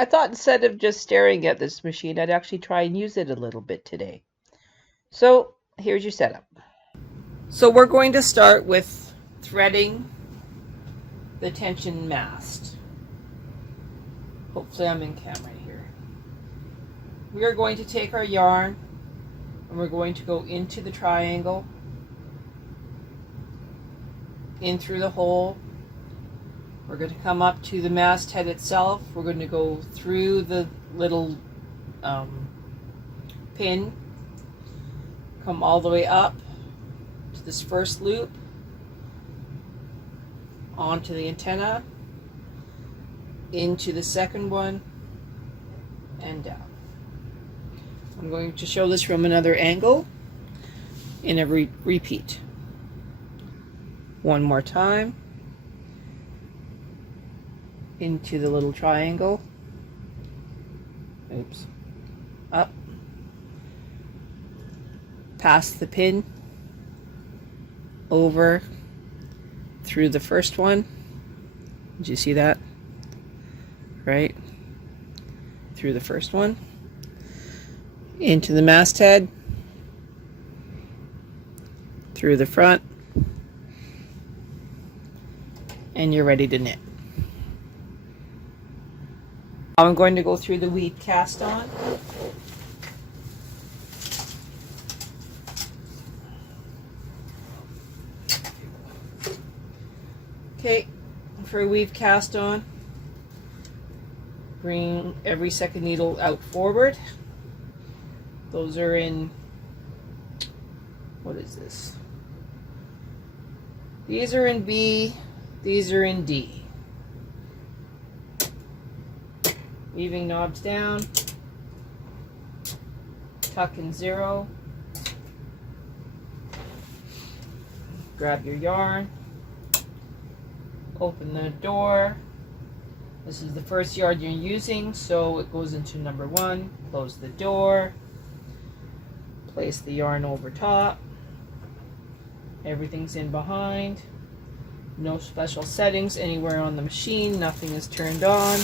I thought instead of just staring at this machine, I'd actually try and use it a little bit today. So here's your setup. So we're going to start with threading the tension mast. Hopefully I'm in camera here. We are going to take our yarn and we're going to go into the triangle, in through the hole. We're going to come up to the masthead itself. We're going to go through the little pin, come all the way up to this first loop, onto the antenna, into the second one, and down. I'm going to show this from another angle in a repeat. One more time. Into the little triangle. Oops. Up. Past the pin. Over. Through the first one. Did you see that? Right? Through the first one. Into the masthead. Through the front. And you're ready to knit. I'm going to go through the weave cast on. Okay, for a weave cast on, bring every second needle out forward. Those are in, what is this? These are in B, these are in D. Weaving knobs down, tuck in 0, grab your yarn, open the door. This is the first yard you're using, so it goes into number 1, close the door, place the yarn over top, everything's in behind, no special settings anywhere on the machine, nothing is turned on.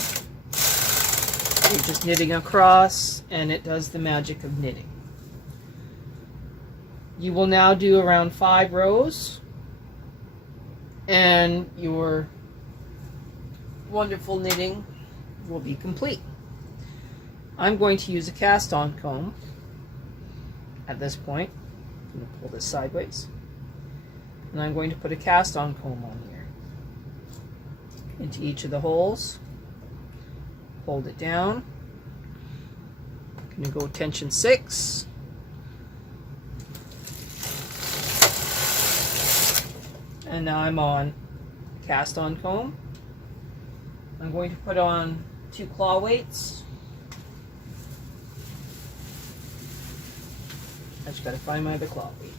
You're just knitting across and it does the magic of knitting. You will now do around 5 rows and your wonderful knitting will be complete. I'm going to use a cast on comb at this point. I'm going to pull this sideways and I'm going to put a cast on comb on here into each of the holes. Hold it down. I'm going to go tension 6. And now I'm on cast on comb. I'm going to put on 2 claw weights. I just got to find my other claw weight.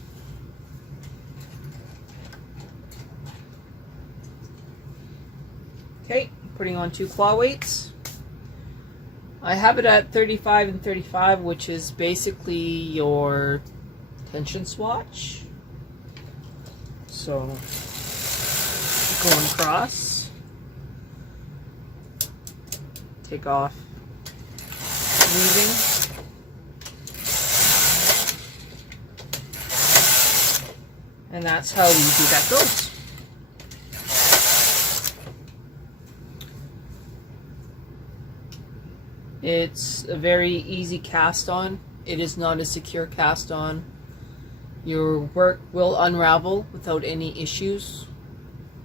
Okay, putting on 2 claw weights. I have it at 35 and 35, which is basically your tension swatch. So, going across, take off weaving, and that's how easy that goes. It's a very easy cast on. It is not a secure cast on. Your work will unravel without any issues,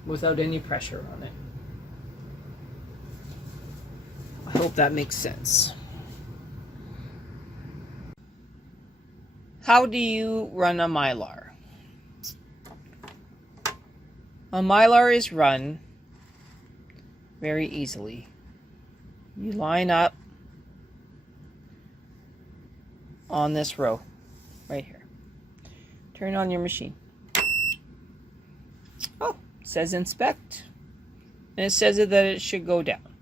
without any pressure on it. I hope that makes sense. How do you run a mylar? A mylar is run very easily. You line up on this row right here. Turn on your machine. Oh, it says inspect, and it says that it should go down.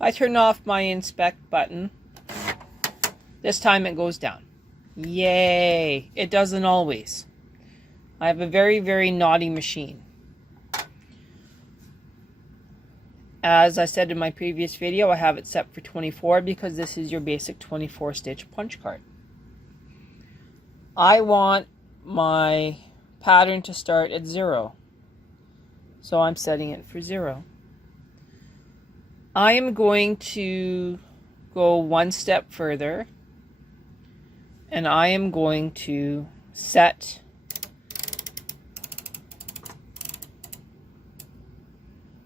I turn off my inspect button. This time it goes down. Yay! It doesn't always. I have a very, very naughty machine. As I said in my previous video, I have it set for 24 because this is your basic 24 stitch punch card. I want my pattern to start at 0. So I'm setting it for 0. I am going to go one step further, and I am going to set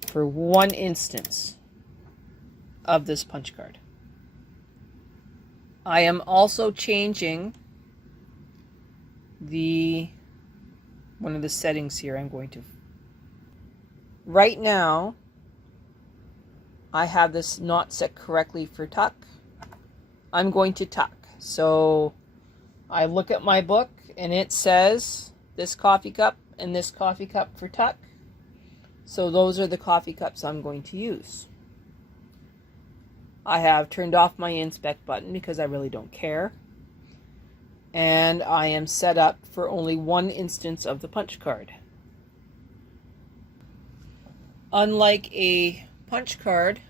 for 1 instance of this punch card. I am also changing one of the settings here. I'm going to, right now I have this not set correctly for tuck. I'm going to tuck. So I look at my book and it says this coffee cup and this coffee cup for tuck. So those are the coffee cups I'm going to use. I have turned off my inspect button because I really don't care. And I am set up for only 1 instance of the punch card. Unlike a punch card,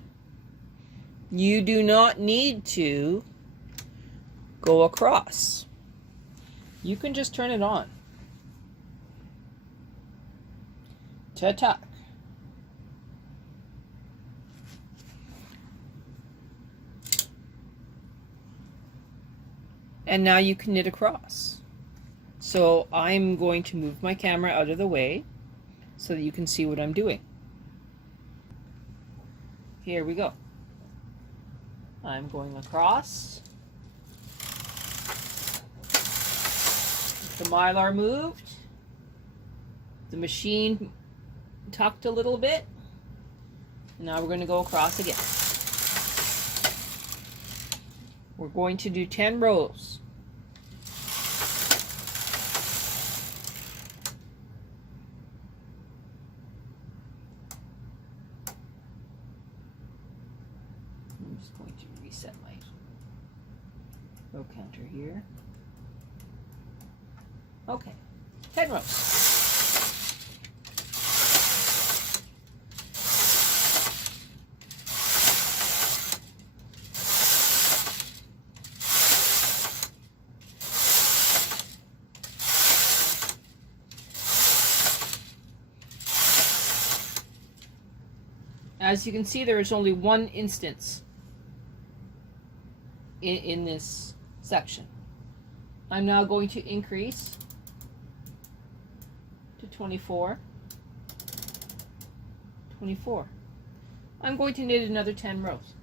you do not need to go across. You can just turn it on to tuck. And now you can knit across. So I'm going to move my camera out of the way so that you can see what I'm doing. Here we go. I'm going across. The mylar moved. The machine tucked a little bit. And now we're going to go across again. We're going to do 10 rows. I'm just going to reset my row counter here. Okay, 10 rows. As you can see, there is only 1 instance in this section. I'm now going to increase to 24. 24. I'm going to knit another 10 rows.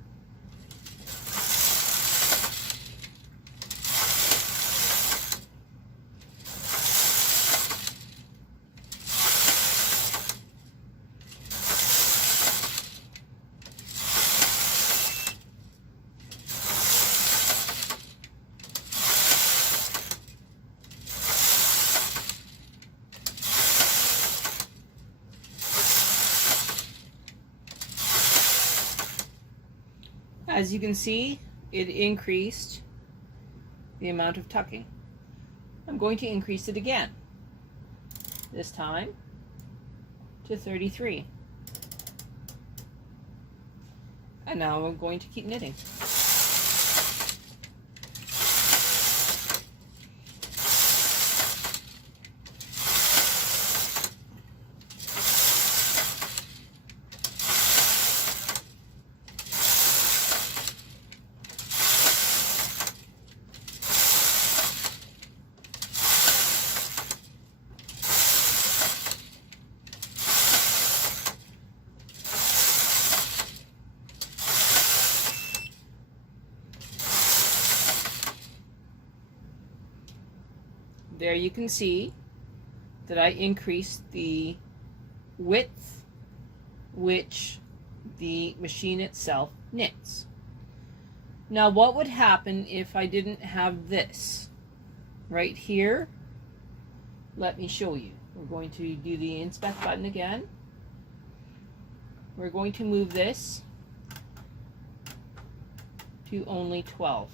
As you can see, it increased the amount of tucking. I'm going to increase it again, this time to 33. And now I'm going to keep knitting. There you can see that I increased the width which the machine itself knits. Now what would happen if I didn't have this right here? Let me show you. We're going to do the inspect button again. We're going to move this to only 12.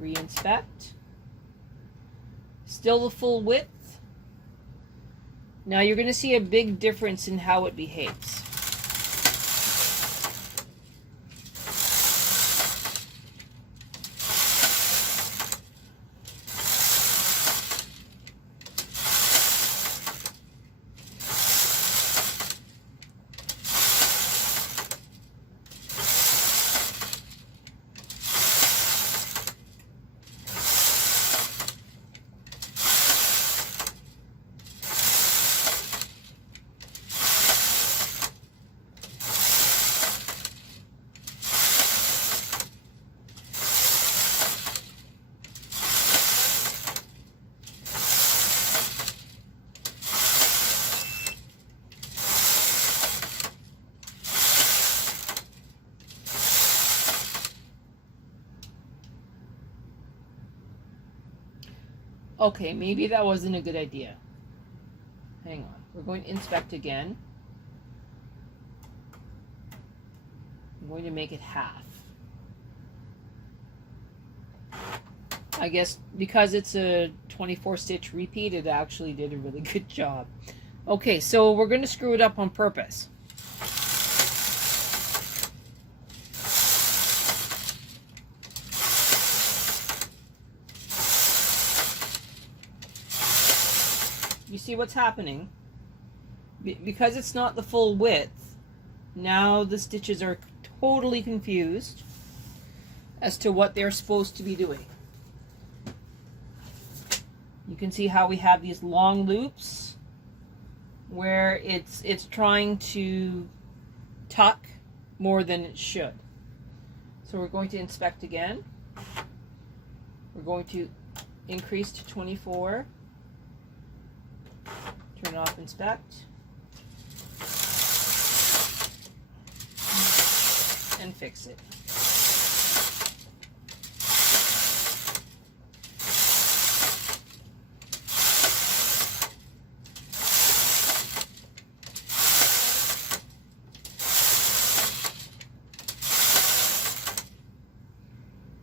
Reinspect. Still the full width, Now you're going to see a big difference in how it behaves. Okay, maybe that wasn't a good idea. Hang on. We're going to inspect again. I'm going to make it half. I guess because it's a 24 stitch repeat, it actually did a really good job. Okay, so we're going to screw it up on purpose. You see what's happening? Because it's not the full width, now the stitches are totally confused as to what they're supposed to be doing. You can see how we have these long loops where it's trying to tuck more than it should. So we're going to inspect again. We're going to increase to 24. Turn off inspect. And fix it.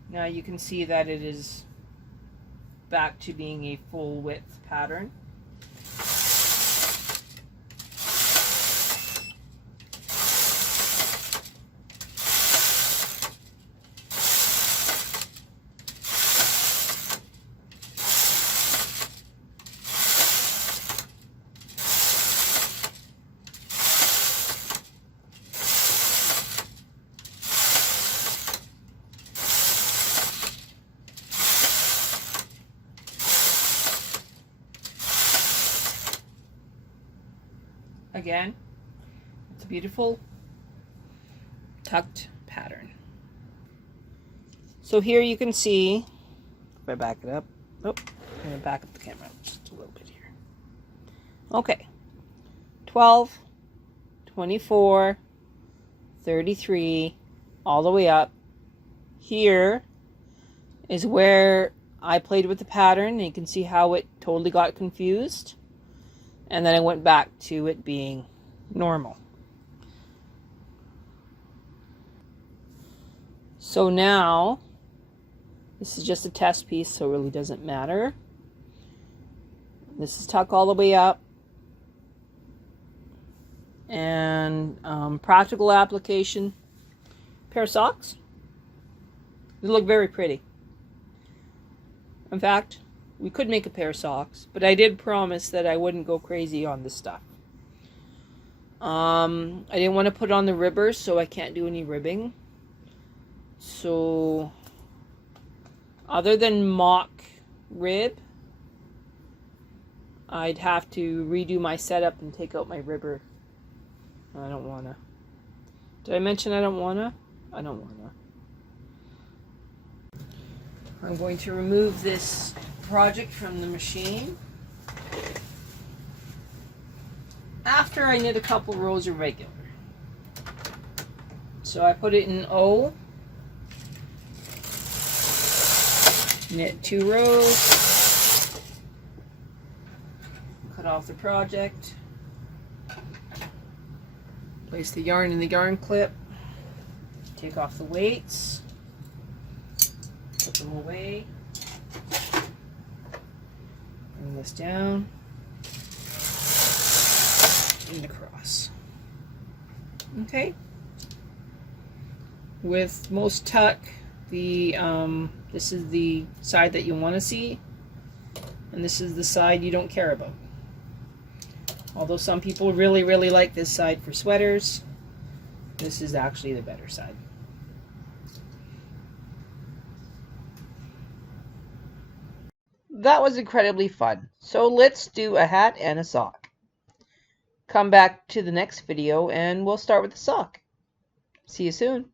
Now you can see that it is back to being a full width pattern. Again, it's a beautiful tucked pattern. So here you can see, if I back it up, I'm going to back up the camera just a little bit here. Okay, 12, 24, 33, all the way up. Here is where I played with the pattern, and you can see how it totally got confused. And then I went back to it being normal. So now, this is just a test piece, so it really doesn't matter. This is tuck all the way up. And practical application, pair of socks. They look very pretty. In fact, we could make a pair of socks, but I did promise that I wouldn't go crazy on this stuff. I didn't want to put on the ribbers, so I can't do any ribbing. So, other than mock rib, I'd have to redo my setup and take out my ribber. I don't want to. Did I mention I don't want to? I don't want to. I'm going to remove this project from the machine after I knit a couple rows of regular. So I put it in O, knit 2 rows, cut off the project, place the yarn in the yarn clip, take off the weights, put them away. Bring this down. and across. Okay. With most tuck, this is the side that you want to see, and this is the side you don't care about. Although some people really, really like this side for sweaters, this is actually the better side. That was incredibly fun. So let's do a hat and a sock. Come back to the next video and we'll start with the sock. See you soon.